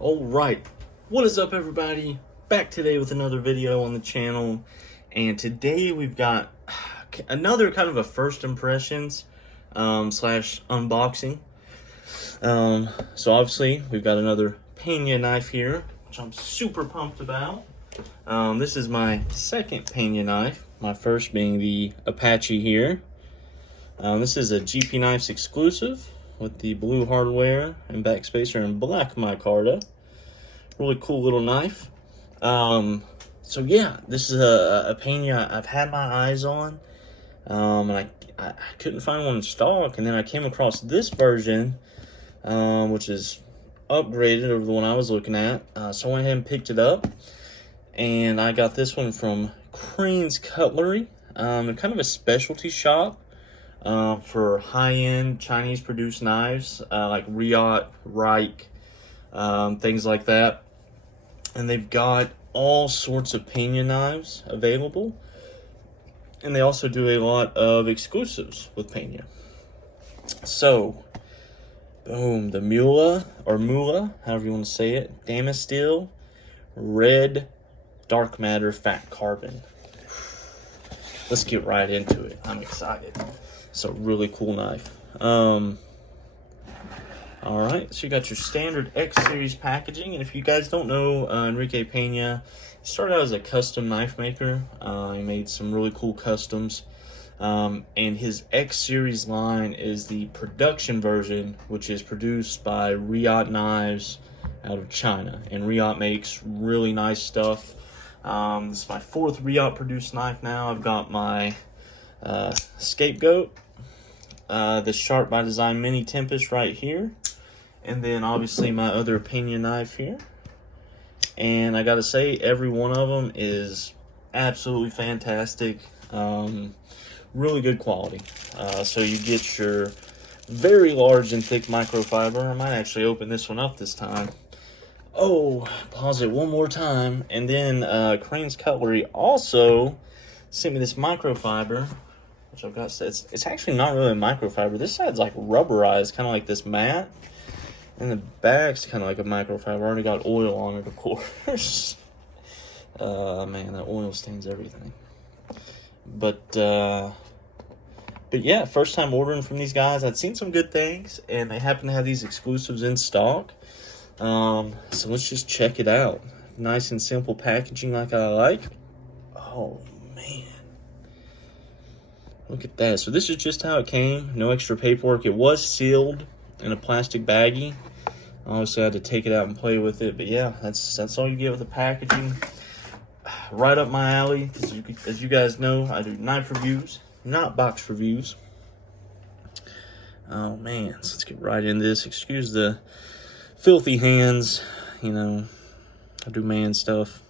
Alright, what is up everybody? Back today with another video on the channel, and today we've got another kind of a first impressions slash unboxing. So obviously we've got another Pena knife here, which I'm super pumped about. This is my second Pena knife, my first being the Apache here. This is a GP Knives exclusive with the blue hardware and backspacer and black micarta. Really cool little knife. So yeah, this is a Pena I've had my eyes on, and I couldn't find one in stock, and then I came across this version, which is upgraded over the one I was looking at. So I went ahead and picked it up, and I got this one from Crane's Cutlery, kind of a specialty shop for high-end Chinese-produced knives, like Riot, Reich, things like that. And they've got all sorts of Pena knives available, and they also do a lot of exclusives with Pena. So, boom, the mula, however you want to say it, damasteel, red, dark matter, fat carbon. Let's get right into it. I'm excited. It's a really cool knife. Alright, so you got your standard X-Series packaging, and if you guys don't know, Enrique Pena started out as a custom knife maker. He made some really cool customs, and his X-Series line is the production version, which is produced by Riot Knives out of China, and Riot makes really nice stuff. This is my fourth Riot produced knife now. I've got my Scapegoat, the Sharp by Design Mini Tempest right here, and then obviously my other Pena knife here. And I gotta say, every one of them is absolutely fantastic. Really good quality. So you get your very large and thick microfiber. I might actually open this one up this time. Oh, pause it one more time. And then Crane's Cutlery also sent me this microfiber, which I've got. It's actually not really a microfiber. This side's like rubberized, kind of like this mat. And the back's kind of like a microfiber. Already got oil on it, of course. Man, that oil stains everything. But yeah, first time ordering from these guys. I'd seen some good things, and they happen to have these exclusives in stock. So let's just check it out. Nice and simple packaging like I like. Oh, man. Look at that. So this is just how it came. No extra paperwork. It was sealed in a plastic baggie. Obviously I had to take it out and play with it, but yeah, that's all you get with the packaging. Right up my alley, because as you guys know, I do knife reviews, not box reviews. Oh man, so let's get right into this. Excuse the filthy hands, you know, I do man stuff.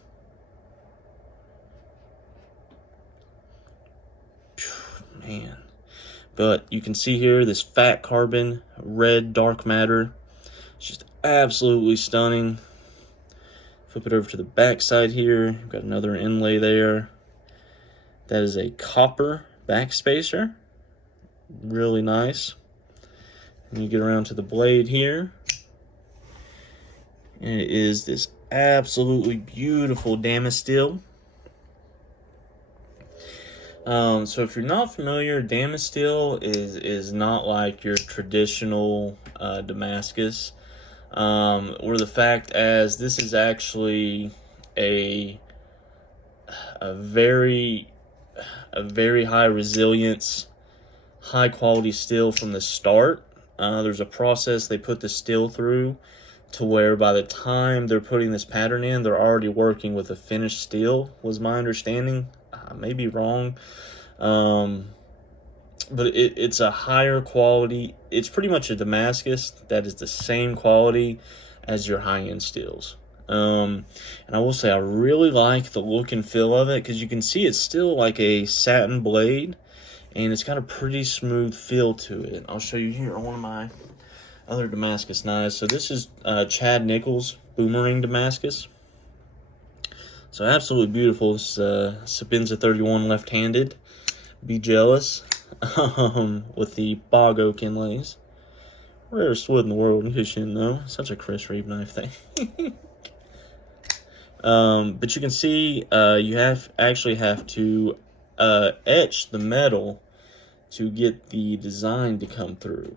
Man. But you can see here this fat carbon, red dark matter. It's just absolutely stunning. Flip it over to the back side here. You've got another inlay there. That is a copper backspacer. Really nice. And you get around to the blade here. And it is this absolutely beautiful damasteel. So if you're not familiar, damasteel is not like your traditional Damascus, or the fact as this is actually a very high resilience, high quality steel from the start. There's a process they put the steel through to where by the time they're putting this pattern in, they're already working with a finished steel, was my understanding. I may be wrong, but it's a higher quality. It's pretty much a Damascus that is the same quality as your high-end steels. And I will say I really like the look and feel of it, because you can see it's still like a satin blade, and it's got a pretty smooth feel to it. I'll show you here on one of my other Damascus knives. So this is Chad Nichols Boomerang Damascus. So absolutely beautiful. This Sapienza 31 left-handed. Be jealous. With the bog oak inlays. Rarest wood in the world, in case you didn't know. Such a Chris Reeve knife thing. But you can see you actually have to etch the metal to get the design to come through.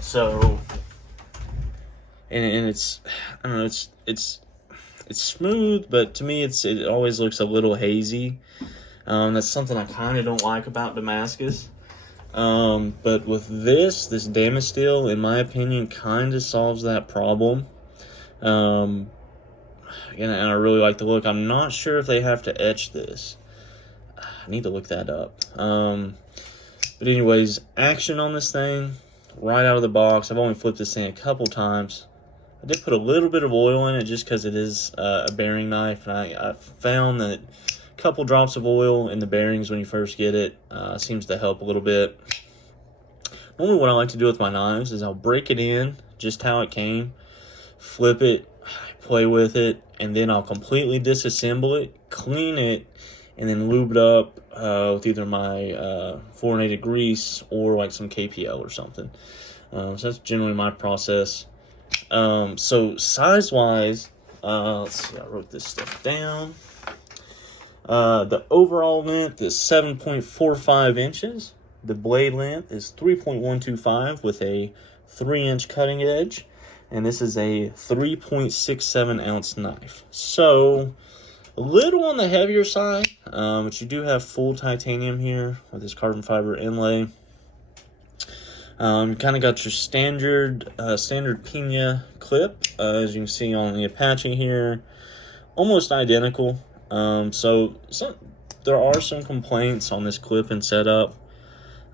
So, and it's, I don't know, it's smooth, but to me it always looks a little hazy. That's something I kind of don't like about Damascus. But with this damasteel, in my opinion, kind of solves that problem. Again, and I really like the look. I'm not sure if they have to etch this. I need to look that up. But anyways, action on this thing right out of the box. I've only flipped this thing a couple times. I did put a little bit of oil in it just because it is a bearing knife, and I found that a couple drops of oil in the bearings when you first get it seems to help a little bit. Normally what I like to do with my knives is I'll break it in just how it came, flip it, play with it, and then I'll completely disassemble it, clean it, and then lube it up with either my fluorinated grease or like some KPL or something. So that's generally my process. So size-wise, let's see, I wrote this stuff down. The overall length is 7.45 inches. The blade length is 3.125 with a 3-inch cutting edge. And this is a 3.67 ounce knife. So a little on the heavier side, but you do have full titanium here with this carbon fiber inlay. You kind of got your standard Pena clip, as you can see on the Apache here, almost identical. So there are some complaints on this clip and setup.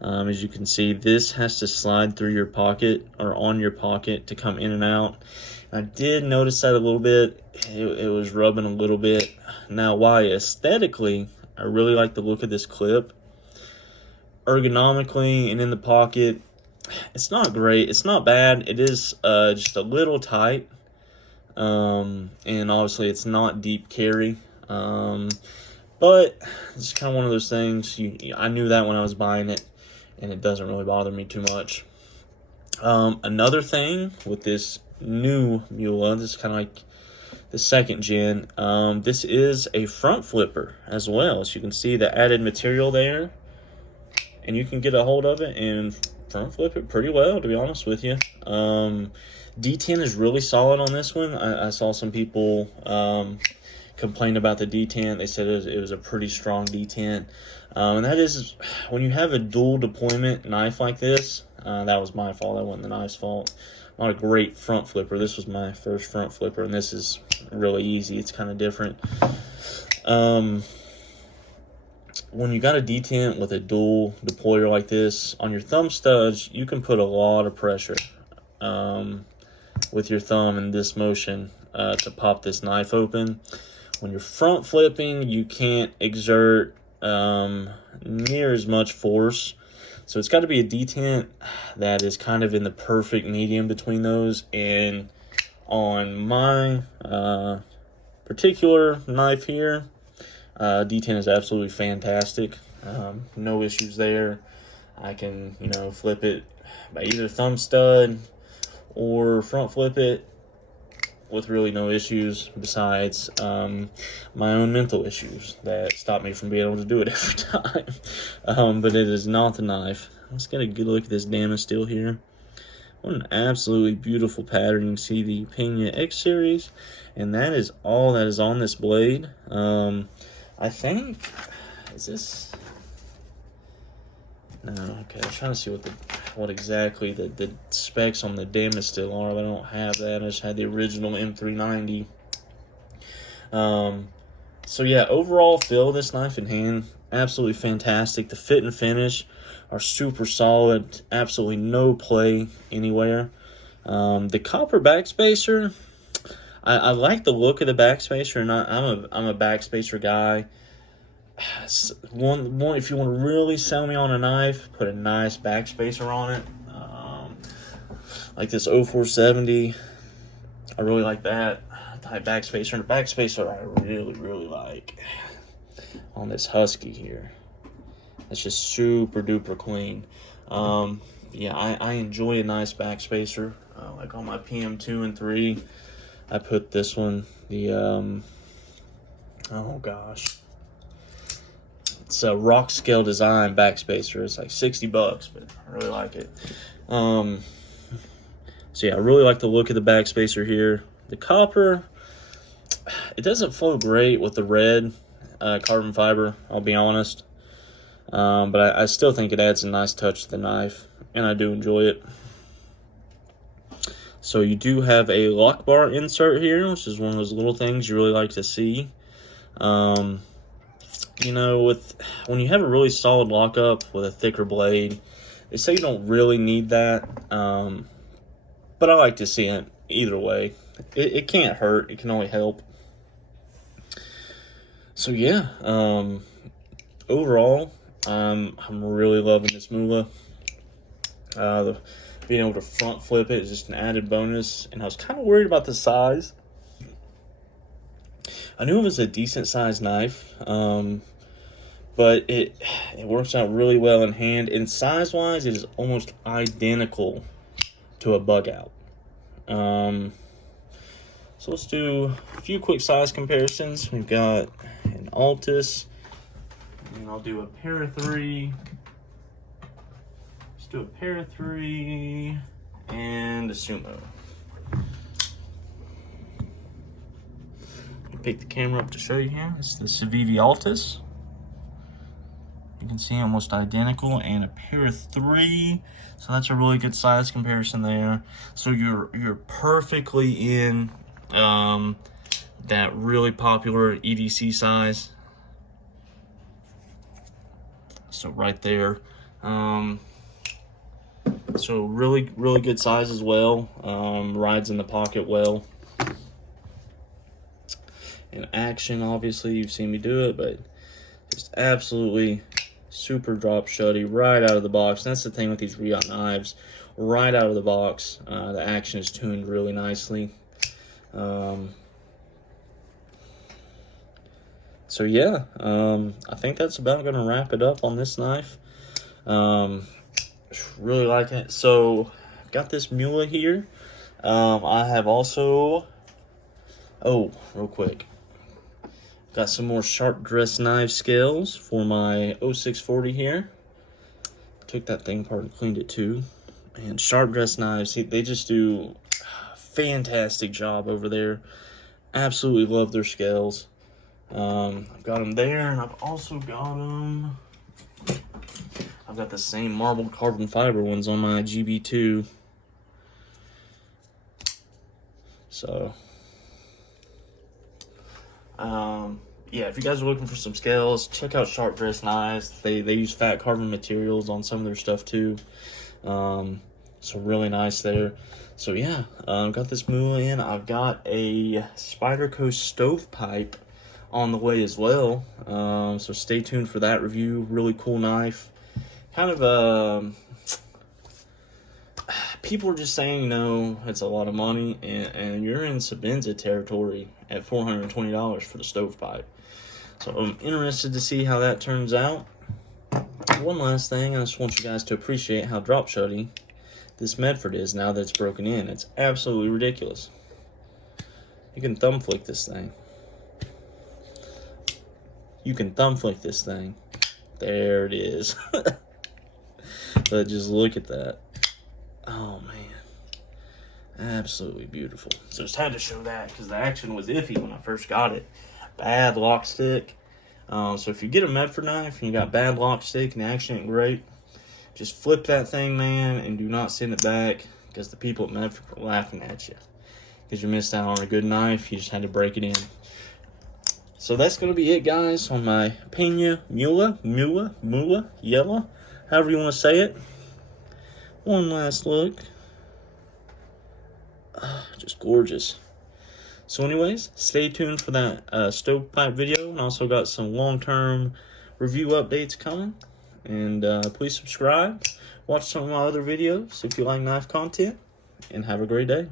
As you can see, this has to slide through your pocket or on your pocket to come in and out. I did notice that a little bit. It was rubbing a little bit. Now, why aesthetically, I really like the look of this clip. Ergonomically and in the pocket, it's not great. It's not bad. It is just a little tight. And obviously it's not deep carry. But it's kind of one of those things. I knew that when I was buying it, and it doesn't really bother me too much. Another thing with this new Mula, this is kind of like the second gen. This is a front flipper as well. So you can see the added material there, and you can get a hold of it and front flip it pretty well, to be honest with you. D10 is really solid on this one. I saw some people complain about the D10. They said it was a pretty strong D10. And that is, when you have a dual deployment knife like this, that was my fault. That wasn't the knife's fault. Not a great front flipper. This was my first front flipper, and this is really easy. It's kind of different. When you got a D10 with a dual deployer like this, on your thumb studs, you can put a lot of pressure with your thumb in this motion to pop this knife open. When you're front flipping, you can't exert near as much force. So it's got to be a D10 that is kind of in the perfect medium between those. And on my particular knife here, D10 is absolutely fantastic. No issues there. I can, flip it by either thumb stud or front flip it with really no issues, besides my own mental issues that stop me from being able to do it every time. But it is not the knife. Let's get a good look at this damasteel here. What an absolutely beautiful pattern. You can see the Pena X series, and that is all that is on this blade. I think, is this, no, okay, I'm trying to see what exactly the specs on the damasteel are, but I don't have that. I just had the original M390. So yeah, overall feel of this knife in hand, absolutely fantastic. The fit and finish are super solid, absolutely no play anywhere. The copper backspacer, I like the look of the backspacer, and I'm a backspacer guy. One, if you want to really sell me on a knife, put a nice backspacer on it. Like this 0470, I really like that type backspacer. And the backspacer I really like on this Husky here. It's just super duper clean. Yeah, I enjoy a nice backspacer. Like on my PM2 and 3, I put this one, the, oh gosh. It's a rock scale design backspacer. It's like $60, but I really like it. So yeah, I really like the look of the backspacer here. The copper, it doesn't flow great with the red carbon fiber, I'll be honest. But I still think it adds a nice touch to the knife, and I do enjoy it. So you do have a lock bar insert here, which is one of those little things you really like to see. You know, when you have a really solid lockup with a thicker blade, they say you don't really need that. But I like to see it either way. It can't hurt. It can only help. So yeah, overall, I'm really loving this mula. Being able to front flip it is just an added bonus, and I was kind of worried about the size. I knew it was a decent sized knife, but it works out really well in hand, and size wise it is almost identical to a bug out. So let's do a few quick size comparisons. We've got an Altus, and I'll do a pair of 3. Let's do a pair of 3 and a Sumo. Pick the camera up to show you here. It's the Civivi Altus. You can see almost identical, and a pair of 3. So that's a really good size comparison there. So you're perfectly in that really popular EDC size. So right there. So really good size as well. Rides in the pocket well. In action, obviously, you've seen me do it, but just absolutely super drop shutty right out of the box. And that's the thing with these Riot knives. Right out of the box, the action is tuned really nicely. So yeah, I think that's about going to wrap it up on this knife. Really like it. So I've got this mula here. I have also, real quick, got some more sharp dress knife scales for my 0640 here. Took that thing apart and cleaned it too. And sharp dress knives, they just do a fantastic job over there. Absolutely love their scales. I've got them there, and I've also got them. I've got the same marbled carbon fiber ones on my GB2. So, yeah, if you guys are looking for some scales, check out Sharp Dress Knives. They use fat carbon materials on some of their stuff too. So really nice there. So yeah, I've got this mula in. I've got a Spyderco stovepipe on the way as well. So stay tuned for that review. Really cool knife. Kind of people are just saying, you know, it's a lot of money, and you're in Sabenza territory at $420 for the stovepipe. So I'm interested to see how that turns out. One last thing, I just want you guys to appreciate how drop shutty this Medford is now that it's broken in. It's absolutely ridiculous. You can thumb flick this thing. You can thumb flick this thing. There it is. But just look at that. Oh man, absolutely beautiful. So just had to show that because the action was iffy when I first got it. Bad lock stick. So if you get a Medford knife and you got bad lock stick and the action ain't great, just flip that thing, man, and do not send it back, because the people at Medford are laughing at you because you missed out on a good knife. You just had to break it in. So that's gonna be it, guys, on my Pena mula, yellow, however you want to say it. One last look. Just gorgeous. So anyways, stay tuned for that stovepipe video, and also got some long-term review updates coming. And please subscribe, watch some of my other videos if you like knife content, and have a great day.